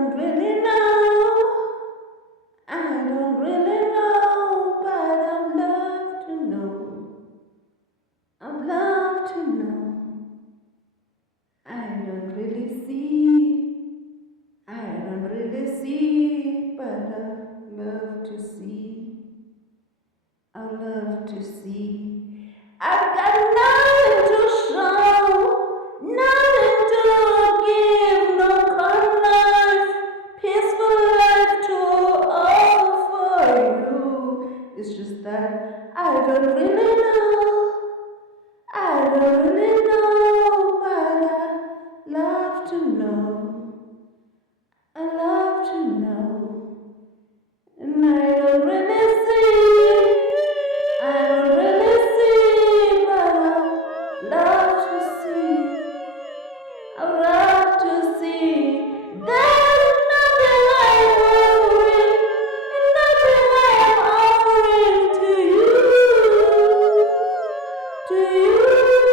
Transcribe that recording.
don't really know. I don't really know, but I'd love to know. I'd love to know. I don't really see. I don't really see, but I'd love to see. I'd love to see. I've got nothing to show, nothing to give, no colors, peaceful life to offer you. It's just that I don't really know. I don't really know, but I love to know. I love to know. And I don't really see. I don't really see, but I love to see. I love to see. There's nothing I'm offering, and nothing I'm offering to you. To you.